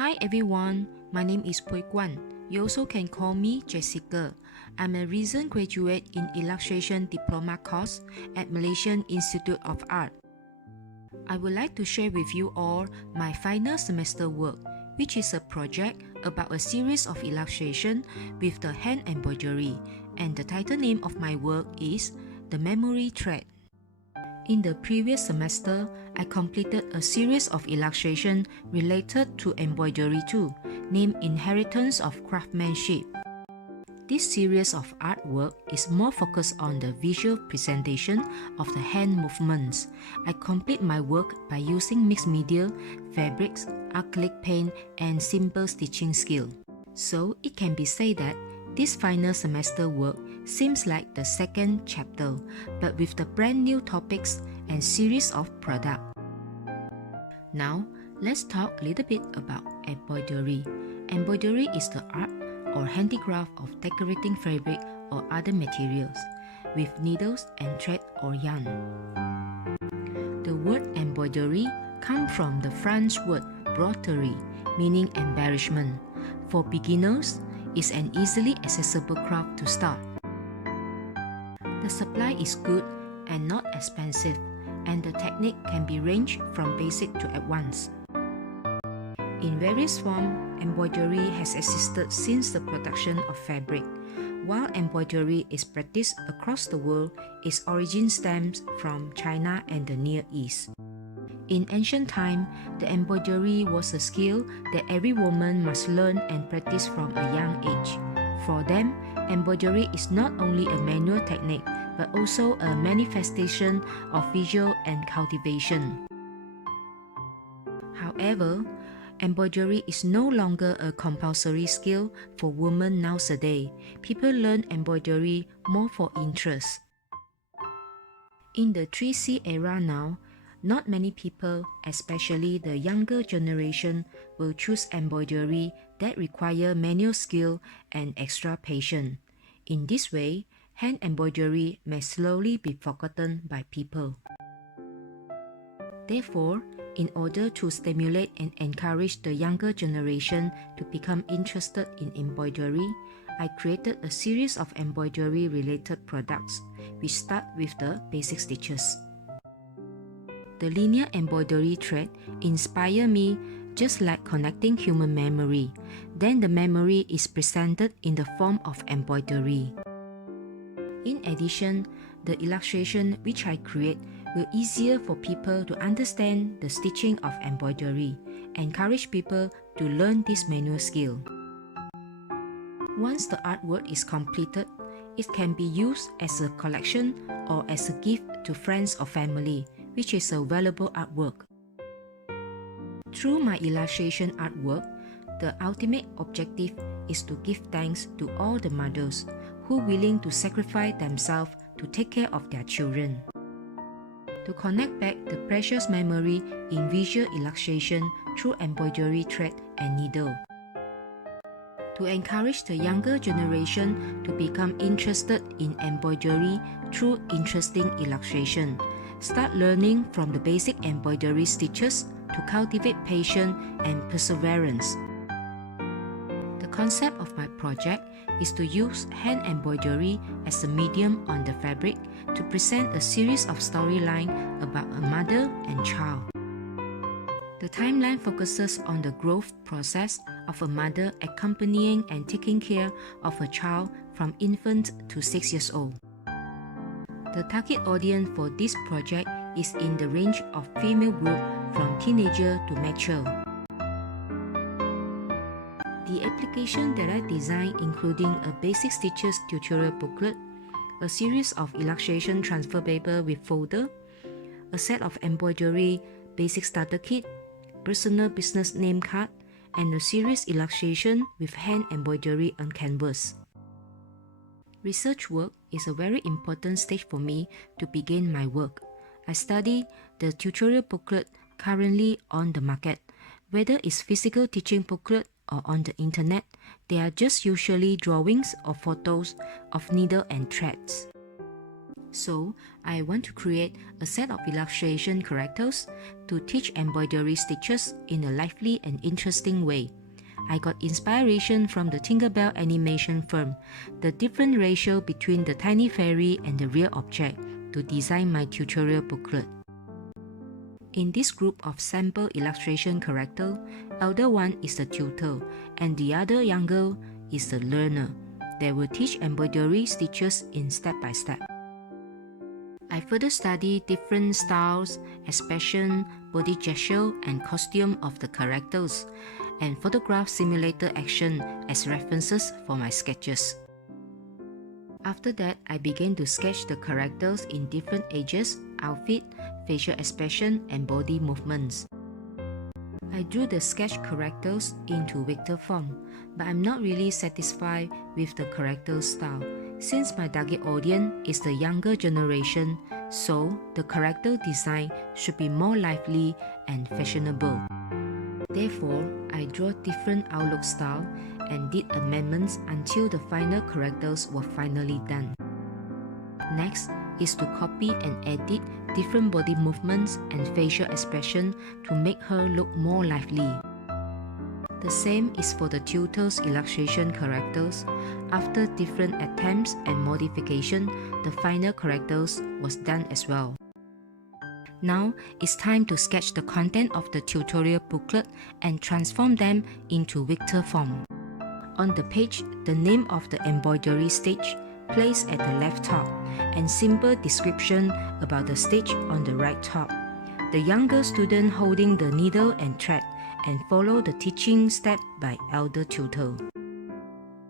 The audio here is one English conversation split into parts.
Hi everyone, my name is Pui Kuan. You also can call me Jessica. I'm a recent graduate in Illustration Diploma course at Malaysian Institute of Art. I would like to share with you all my final semester work, which is a project about a series of illustration with the hand embroidery, and the title name of my work is The Memory Thread. In the previous semester, I completed a series of illustration related to embroidery too, named Inheritance of Craftsmanship. This series of artwork is more focused on the visual presentation of the hand movements. I complete my work by using mixed media, fabrics, acrylic paint, and simple stitching skill. So it can be said that this final semester work seems like the second chapter, but with the brand new topics and series of products. Now, let's talk a little bit about embroidery. Embroidery is the art or handicraft of decorating fabric or other materials with needles and thread or yarn. The word embroidery comes from the French word broderie, meaning embellishment. For beginners, it's an easily accessible craft to start. The supply is good and not expensive, and the technique can be ranged from basic to advanced. In various forms, embroidery has existed since the production of fabric. While embroidery is practiced across the world, its origin stems from China and the Near East. In ancient time, the embroidery was a skill that every woman must learn and practice from a young age. For them, embroidery is not only a manual technique, but also a manifestation of visual and cultivation. However, embroidery is no longer a compulsory skill for women nowadays. People learn embroidery more for interest. In the 3C era now, not many people, especially the younger generation, will choose embroidery that require manual skill and extra patience. In this way, hand embroidery may slowly be forgotten by people. Therefore, in order to stimulate and encourage the younger generation to become interested in embroidery, I created a series of embroidery-related products, which start with the basic stitches. The linear embroidery thread inspired me just like connecting human memory. Then the memory is presented in the form of embroidery. In addition, the illustration which I create will easier for people to understand the stitching of embroidery, encourage people to learn this manual skill. Once the artwork is completed, it can be used as a collection or as a gift to friends or family, which is a valuable artwork. Through my illustration artwork, the ultimate objective is to give thanks to all the mothers who are willing to sacrifice themselves to take care of their children. To connect back the precious memory in visual illustration through embroidery thread and needle. To encourage the younger generation to become interested in embroidery through interesting illustration. Start learning from the basic embroidery stitches to cultivate patience and perseverance. The concept of my project is to use hand embroidery as a medium on the fabric to present a series of storylines about a mother and child. The timeline focuses on the growth process of a mother accompanying and taking care of a child from infant to 6 years old. The target audience for this project is in the range of female group from teenager to mature. The application that I designed including a basic stitches tutorial booklet, a series of illustration transfer paper with folder, a set of embroidery basic starter kit, personal business name card, and a series illustration with hand embroidery on canvas. Research work is a very important stage for me to begin my work. I study the tutorial booklet currently on the market. Whether it's physical teaching booklet or on the internet, they are just usually drawings or photos of needle and threads. So, I want to create a set of illustration characters to teach embroidery stitches in a lively and interesting way. I got inspiration from the Tinkerbell animation firm, the different ratio between the tiny fairy and the real object, to design my tutorial booklet. In this group of sample illustration characters, elder one is the tutor and the other younger is the learner. They will teach embroidery stitches in step by step. I further study different styles, expression, body gesture, and costume of the characters, and photograph simulator action as references for my sketches. After that, I began to sketch the characters in different ages, outfit, facial expression, and body movements. I drew the sketch characters into vector form, but I'm not really satisfied with the character style, since my target audience is the younger generation, so the character design should be more lively and fashionable. Therefore, I drew different outlook style and did amendments until the final characters were finally done. Next is to copy and edit different body movements and facial expression to make her look more lively. The same is for the tutor's illustration characters. After different attempts and modification, the final characters was done as well. Now, it's time to sketch the content of the tutorial booklet and transform them into vector form. On the page, the name of the embroidery stitch placed at the left top and simple description about the stitch on the right top. The younger student holding the needle and thread and follow the teaching step by elder tutor.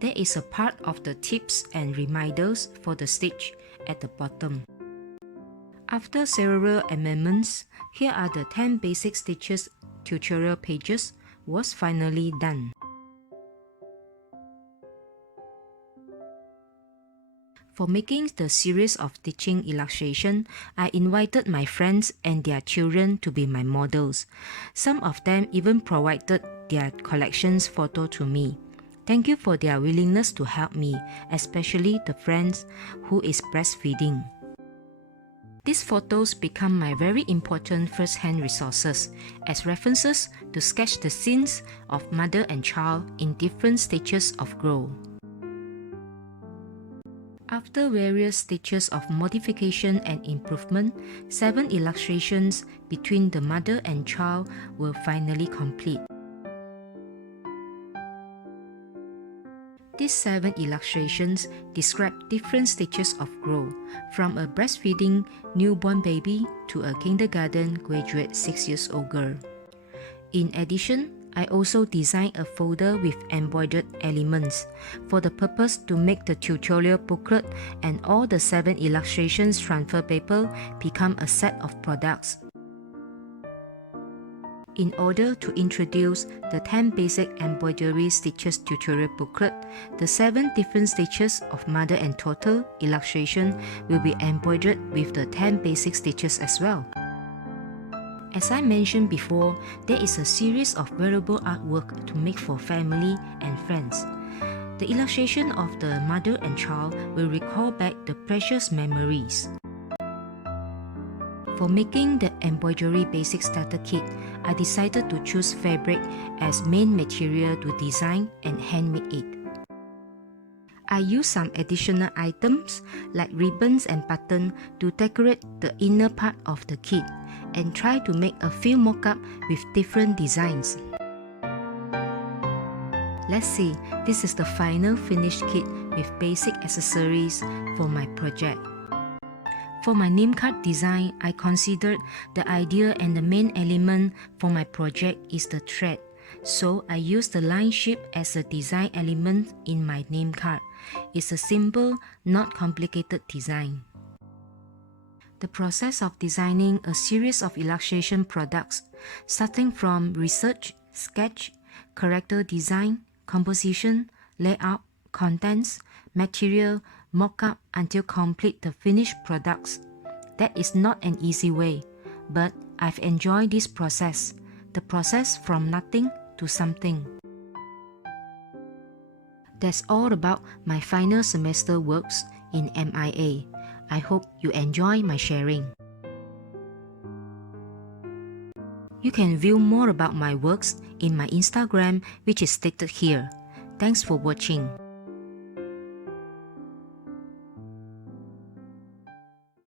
There is a part of the tips and reminders for the stitch at the bottom. After several amendments, here are the 10 basic stitches tutorial pages was finally done. For making the series of teaching illustration, I invited my friends and their children to be my models. Some of them even provided their collections photo to me. Thank you for their willingness to help me, especially the friends who is breastfeeding. These photos become my very important first-hand resources as references to sketch the scenes of mother and child in different stages of growth. After various stages of modification and improvement, 7 illustrations between the mother and child were finally complete. These 7 illustrations describe different stages of growth, from a breastfeeding newborn baby to a kindergarten graduate 6 years old girl. In addition, I also designed a folder with embroidered elements for the purpose to make the tutorial booklet and all the 7 illustrations transfer paper become a set of products. In order to introduce the 10 basic embroidery stitches tutorial booklet, the 7 different stages of mother and toddler illustration will be embroidered with the 10 basic stitches as well. As I mentioned before, there is a series of wearable artwork to make for family and friends. The illustration of the mother and child will recall back the precious memories. For making the embroidery basic starter kit, I decided to choose fabric as main material to design and handmade it. I used some additional items like ribbons and buttons to decorate the inner part of the kit and try to make a few mock-ups with different designs. Let's see, this is the final finished kit with basic accessories for my project. For my name card design, I considered the idea and the main element for my project is the thread. So I used the line shape as a design element in my name card. It's a simple, not complicated design. The process of designing a series of illustration products, starting from research, sketch, character design, composition, layout, contents, material, mock-up until complete the finished products. That is not an easy way, but I've enjoyed this process, the process from nothing to something. That's all about my final semester works in MIA. I hope you enjoy my sharing. You can view more about my works in my Instagram, which is stated here. Thanks for watching.